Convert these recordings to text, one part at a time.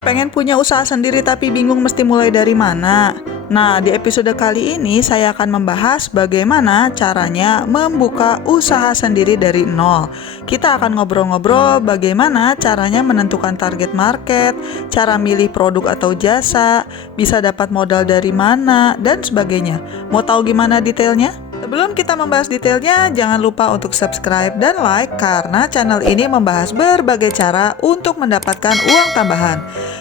Pengen punya usaha sendiri tapi bingung mesti mulai dari mana? Nah, di episode kali ini saya akan membahas bagaimana caranya membuka usaha sendiri dari nol. Kita akan ngobrol-ngobrol bagaimana caranya menentukan target market, cara milih produk atau jasa, bisa dapat modal dari mana, dan sebagainya. Mau tahu gimana detailnya? Sebelum kita membahas detailnya, jangan lupa untuk subscribe dan like karena channel ini membahas berbagai cara untuk mendapatkan uang tambahan.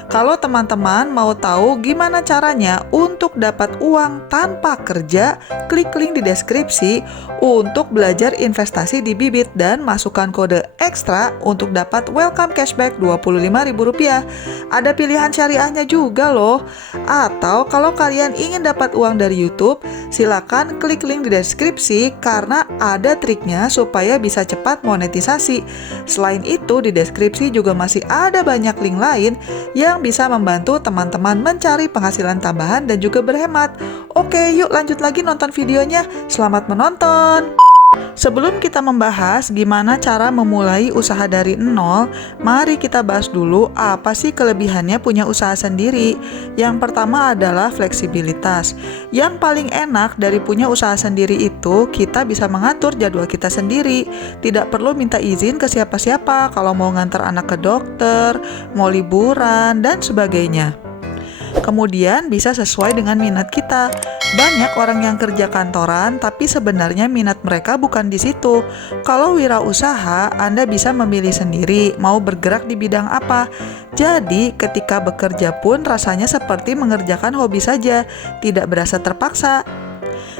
Kalau teman-teman mau tahu gimana caranya untuk dapat uang tanpa kerja, klik link di deskripsi untuk belajar investasi di Bibit dan masukkan kode ekstra untuk dapat welcome cashback Rp25.000. Ada pilihan syariahnya juga loh. Atau kalau kalian ingin dapat uang dari YouTube, silakan klik link di deskripsi karena ada triknya supaya bisa cepat monetisasi. Selain itu, di deskripsi juga masih ada banyak link lain yang bisa membantu teman-teman mencari penghasilan tambahan dan juga berhemat. Oke, yuk lanjut lagi nonton videonya. Selamat menonton! Sebelum kita membahas gimana cara memulai usaha dari nol, mari kita bahas dulu apa sih kelebihannya punya usaha sendiri. Yang pertama adalah fleksibilitas. Yang paling enak dari punya usaha sendiri itu, kita bisa mengatur jadwal kita sendiri. Tidak perlu minta izin ke siapa-siapa kalau mau ngantar anak ke dokter, mau liburan, dan sebagainya. Kemudian bisa sesuai dengan minat kita. Banyak orang yang kerja kantoran, tapi sebenarnya minat mereka bukan di situ. Kalau wirausaha, Anda bisa memilih sendiri mau bergerak di bidang apa. Jadi, ketika bekerja pun rasanya seperti mengerjakan hobi saja, tidak berasa terpaksa.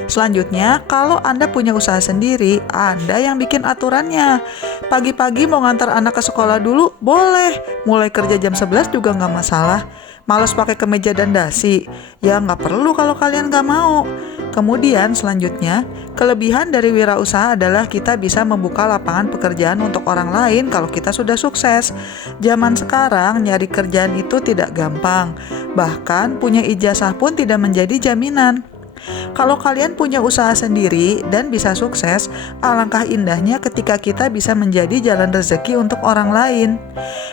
Selanjutnya, kalau Anda punya usaha sendiri, Anda yang bikin aturannya. Pagi-pagi mau ngantar anak ke sekolah dulu, boleh. Mulai kerja jam 11 juga nggak masalah. Males pakai kemeja dan dasi? Ya nggak perlu kalau kalian nggak mau. Kemudian selanjutnya, kelebihan dari wirausaha adalah kita bisa membuka lapangan pekerjaan untuk orang lain kalau kita sudah sukses. Zaman sekarang nyari kerjaan itu tidak gampang. Bahkan punya ijazah pun tidak menjadi jaminan. Kalau kalian punya usaha sendiri dan bisa sukses, alangkah indahnya ketika kita bisa menjadi jalan rezeki untuk orang lain.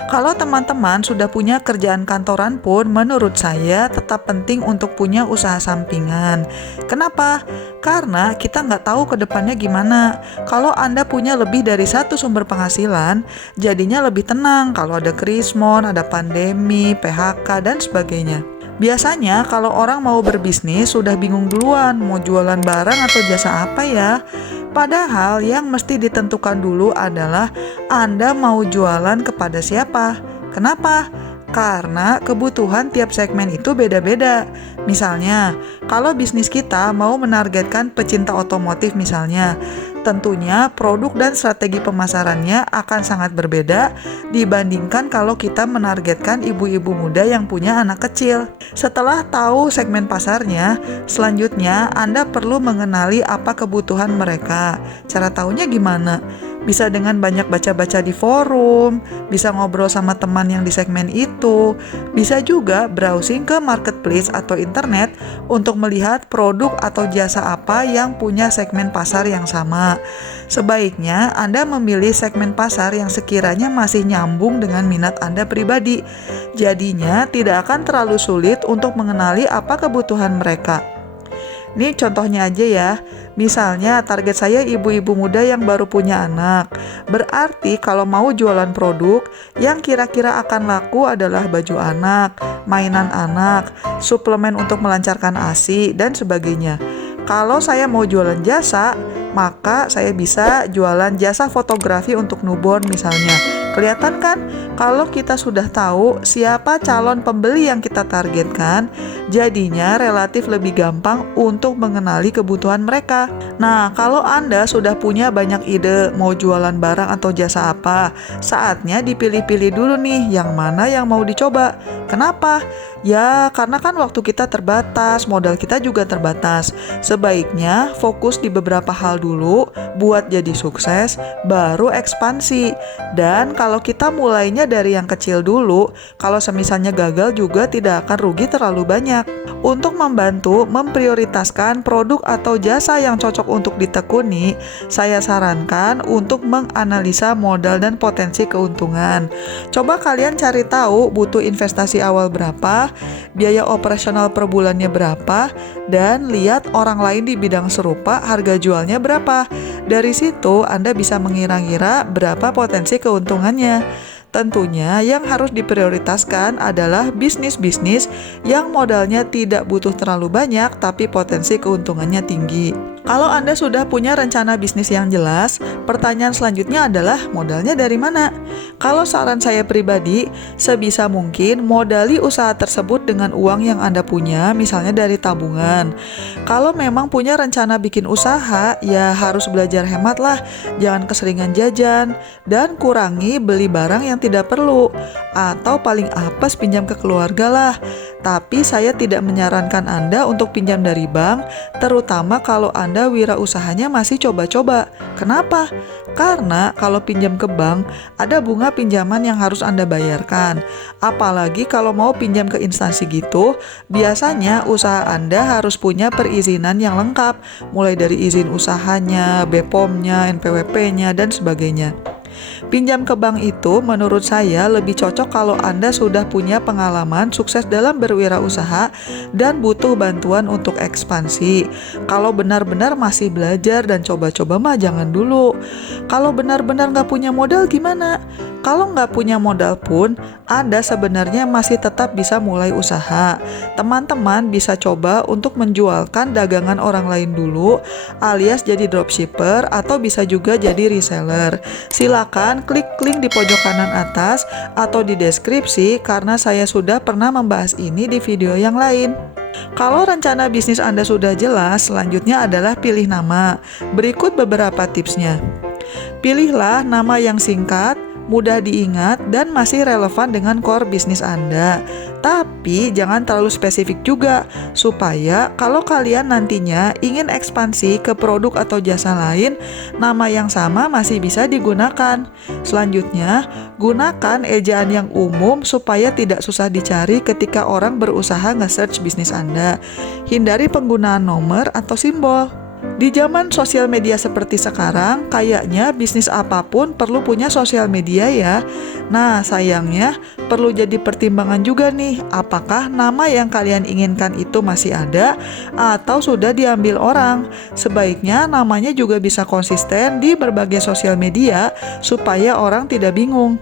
Kalau teman-teman sudah punya kerjaan kantoran pun, menurut saya tetap penting untuk punya usaha sampingan. Kenapa? Karena kita nggak tahu ke depannya gimana. Kalau Anda punya lebih dari satu sumber penghasilan, jadinya lebih tenang kalau ada krismon, ada pandemi, PHK, dan sebagainya. Biasanya kalau orang mau berbisnis sudah bingung duluan mau jualan barang atau jasa apa ya. Padahal yang mesti ditentukan dulu adalah Anda mau jualan kepada siapa. Kenapa? Karena kebutuhan tiap segmen itu beda-beda. Misalnya, kalau bisnis kita mau menargetkan pecinta otomotif misalnya, tentunya produk dan strategi pemasarannya akan sangat berbeda dibandingkan kalau kita menargetkan ibu-ibu muda yang punya anak kecil. Setelah tahu segmen pasarnya, selanjutnya Anda perlu mengenali apa kebutuhan mereka. Cara tahunya gimana? Bisa dengan banyak baca-baca di forum, bisa ngobrol sama teman yang di segmen itu, bisa juga browsing ke marketplace atau internet untuk melihat produk atau jasa apa yang punya segmen pasar yang sama. Sebaiknya Anda memilih segmen pasar yang sekiranya masih nyambung dengan minat Anda pribadi. Jadinya tidak akan terlalu sulit untuk mengenali apa kebutuhan mereka. Ini contohnya aja ya. Misalnya target saya ibu-ibu muda yang baru punya anak. Berarti kalau mau jualan produk, yang kira-kira akan laku adalah baju anak, mainan anak, suplemen untuk melancarkan ASI, dan sebagainya. Kalau saya mau jualan jasa, maka saya bisa jualan jasa fotografi untuk newborn misalnya. Kelihatan kan? Kalau kita sudah tahu siapa calon pembeli yang kita targetkan, jadinya relatif lebih gampang untuk mengenali kebutuhan mereka. Nah, kalau Anda sudah punya banyak ide mau jualan barang atau jasa apa, saatnya dipilih-pilih dulu nih yang mana yang mau dicoba. Kenapa? Ya, karena kan waktu kita terbatas, modal kita juga terbatas. Sebaiknya fokus di beberapa hal dulu buat jadi sukses, baru ekspansi. Dan kalau kita mulainya dari yang kecil dulu, kalau semisalnya gagal juga tidak akan rugi terlalu banyak. Untuk membantu memprioritaskan produk atau jasa yang cocok untuk ditekuni, saya sarankan untuk menganalisa modal dan potensi keuntungan. Coba kalian cari tahu butuh investasi awal berapa, biaya operasional per bulannya berapa, dan lihat orang lain di bidang serupa harga jualnya berapa. Dari situ Anda bisa mengira-ngira berapa potensi keuntungannya. Tentunya yang harus diprioritaskan adalah bisnis-bisnis yang modalnya tidak butuh terlalu banyak tapi potensi keuntungannya tinggi. Kalau Anda sudah punya rencana bisnis yang jelas, pertanyaan selanjutnya adalah modalnya dari mana? Kalau saran saya pribadi, sebisa mungkin modali usaha tersebut dengan uang yang Anda punya, misalnya dari tabungan. Kalau memang punya rencana bikin usaha, ya harus belajar hemat lah, jangan keseringan jajan, dan kurangi beli barang yang tidak perlu, atau paling apes pinjam ke keluarga lah. Tapi saya tidak menyarankan Anda untuk pinjam dari bank, terutama kalau Anda wirausahanya masih coba-coba. Kenapa? Karena kalau pinjam ke bank, ada bunga pinjaman yang harus Anda bayarkan. Apalagi kalau mau pinjam ke instansi gitu, biasanya usaha Anda harus punya perizinan yang lengkap, mulai dari izin usahanya, BPOM-nya, NPWP-nya, dan sebagainya. Pinjam ke bank itu menurut saya lebih cocok kalau Anda sudah punya pengalaman sukses dalam berwirausaha dan butuh bantuan untuk ekspansi. Kalau benar-benar masih belajar dan coba-coba mah jangan dulu. Kalau benar-benar nggak punya modal gimana? Kalau nggak punya modal pun, Anda sebenarnya masih tetap bisa mulai usaha. Teman-teman bisa coba untuk menjualkan dagangan orang lain dulu, alias jadi dropshipper atau bisa juga jadi reseller. Silakan klik link di pojok kanan atas atau di deskripsi karena saya sudah pernah membahas ini di video yang lain. Kalau rencana bisnis Anda sudah jelas, selanjutnya adalah pilih nama. Berikut beberapa tipsnya. Pilihlah nama yang singkat, mudah diingat, dan masih relevan dengan core bisnis Anda. Tapi jangan terlalu spesifik juga, supaya kalau kalian nantinya ingin ekspansi ke produk atau jasa lain, nama yang sama masih bisa digunakan. Selanjutnya, gunakan ejaan yang umum supaya tidak susah dicari ketika orang berusaha nge-search bisnis Anda. Hindari penggunaan nomor atau simbol. Di zaman sosial media seperti sekarang, kayaknya bisnis apapun perlu punya sosial media ya. Nah, sayangnya perlu jadi pertimbangan juga nih, apakah nama yang kalian inginkan itu masih ada atau sudah diambil orang. Sebaiknya namanya juga bisa konsisten di berbagai sosial media supaya orang tidak bingung.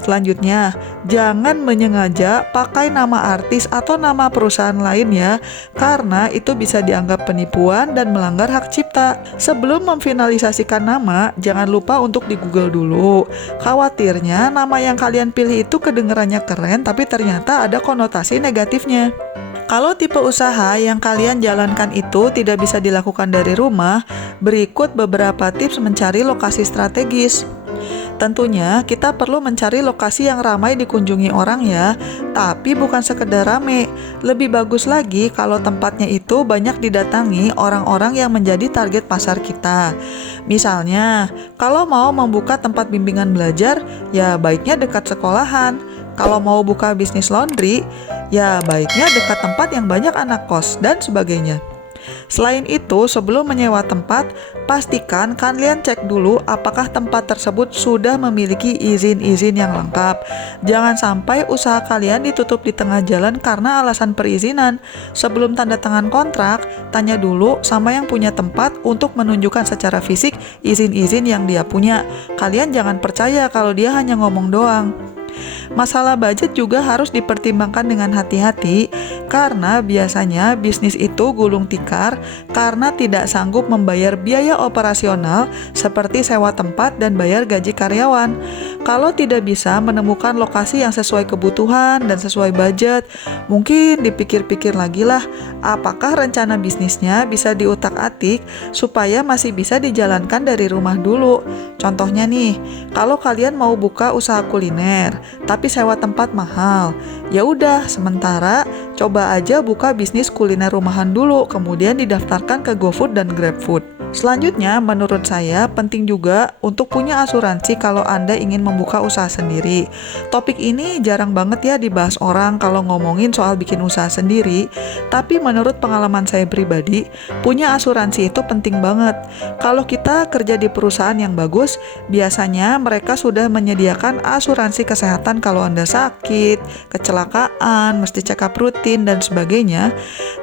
Selanjutnya, jangan menyengaja pakai nama artis atau nama perusahaan lain ya, karena itu bisa dianggap penipuan dan melanggar hak cipta. Sebelum memfinalisasikan nama, jangan lupa untuk di Google dulu. Khawatirnya nama yang kalian pilih itu kedengarannya keren, tapi ternyata ada konotasi negatifnya. Kalau tipe usaha yang kalian jalankan itu tidak bisa dilakukan dari rumah, berikut beberapa tips mencari lokasi strategis. Tentunya kita perlu mencari lokasi yang ramai dikunjungi orang ya, tapi bukan sekedar rame. Lebih bagus lagi kalau tempatnya itu banyak didatangi orang-orang yang menjadi target pasar kita. Misalnya, kalau mau membuka tempat bimbingan belajar, ya baiknya dekat sekolahan. Kalau mau buka bisnis laundry, ya baiknya dekat tempat yang banyak anak kos, dan sebagainya. Selain itu, sebelum menyewa tempat, pastikan kalian cek dulu apakah tempat tersebut sudah memiliki izin-izin yang lengkap. Jangan sampai usaha kalian ditutup di tengah jalan karena alasan perizinan. Sebelum tanda tangan kontrak, tanya dulu sama yang punya tempat untuk menunjukkan secara fisik izin-izin yang dia punya. Kalian jangan percaya kalau dia hanya ngomong doang. Masalah budget juga harus dipertimbangkan dengan hati-hati karena biasanya bisnis itu gulung tikar karena tidak sanggup membayar biaya operasional seperti sewa tempat dan bayar gaji karyawan. Kalau tidak bisa menemukan lokasi yang sesuai kebutuhan dan sesuai budget, mungkin dipikir-pikir lagi lah apakah rencana bisnisnya bisa diutak-atik supaya masih bisa dijalankan dari rumah dulu. Contohnya nih, kalau kalian mau buka usaha kuliner tapi sewa tempat mahal, ya udah sementara coba aja buka bisnis kuliner rumahan dulu, kemudian didaftarkan ke GoFood dan GrabFood. Selanjutnya, menurut saya penting juga untuk punya asuransi kalau Anda ingin membuka usaha sendiri. Topik ini jarang banget ya dibahas orang kalau ngomongin soal bikin usaha sendiri, tapi menurut pengalaman saya pribadi, punya asuransi itu penting banget. Kalau kita kerja di perusahaan yang bagus, biasanya mereka sudah menyediakan asuransi kesehatan kalau Anda sakit, kecelakaan, mesti check up rutin, dan sebagainya.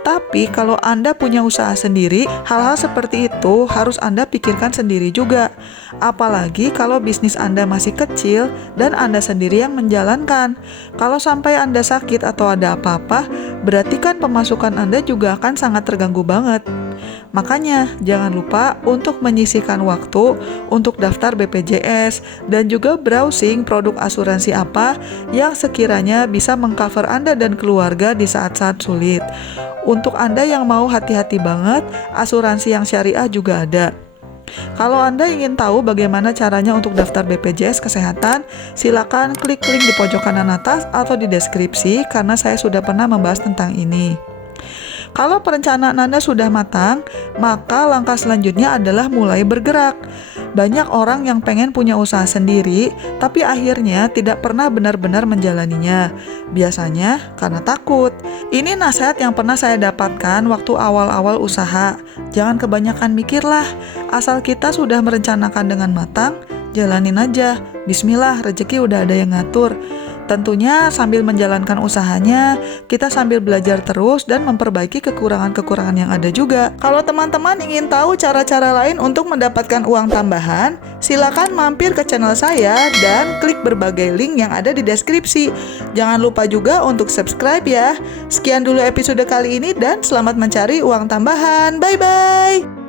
Tapi kalau Anda punya usaha sendiri, hal-hal seperti itu harus Anda pikirkan sendiri juga. Apalagi kalau bisnis Anda masih kecil dan Anda sendiri yang menjalankan. Kalau sampai Anda sakit atau ada apa-apa, berarti kan pemasukan Anda juga akan sangat terganggu banget. Makanya, jangan lupa untuk menyisihkan waktu untuk daftar BPJS dan juga browsing produk asuransi apa yang sekiranya bisa mengcover Anda dan keluarga di saat-saat sulit. Untuk Anda yang mau hati-hati banget, asuransi yang syariah juga ada. Kalau Anda ingin tahu bagaimana caranya untuk daftar BPJS Kesehatan, silakan klik link di pojok kanan atas atau di deskripsi karena saya sudah pernah membahas tentang ini. Kalau perencanaan Anda sudah matang, maka langkah selanjutnya adalah mulai bergerak. Banyak orang yang pengen punya usaha sendiri, tapi akhirnya tidak pernah benar-benar menjalaninya. Biasanya karena takut. Ini nasihat yang pernah saya dapatkan waktu awal-awal usaha. Jangan kebanyakan mikirlah, asal kita sudah merencanakan dengan matang, jalanin aja. Bismillah, rezeki udah ada yang ngatur. Tentunya sambil menjalankan usahanya, kita sambil belajar terus dan memperbaiki kekurangan-kekurangan yang ada juga. Kalau teman-teman ingin tahu cara-cara lain untuk mendapatkan uang tambahan, silakan mampir ke channel saya dan klik berbagai link yang ada di deskripsi. Jangan lupa juga untuk subscribe ya. Sekian dulu episode kali ini dan selamat mencari uang tambahan. Bye-bye!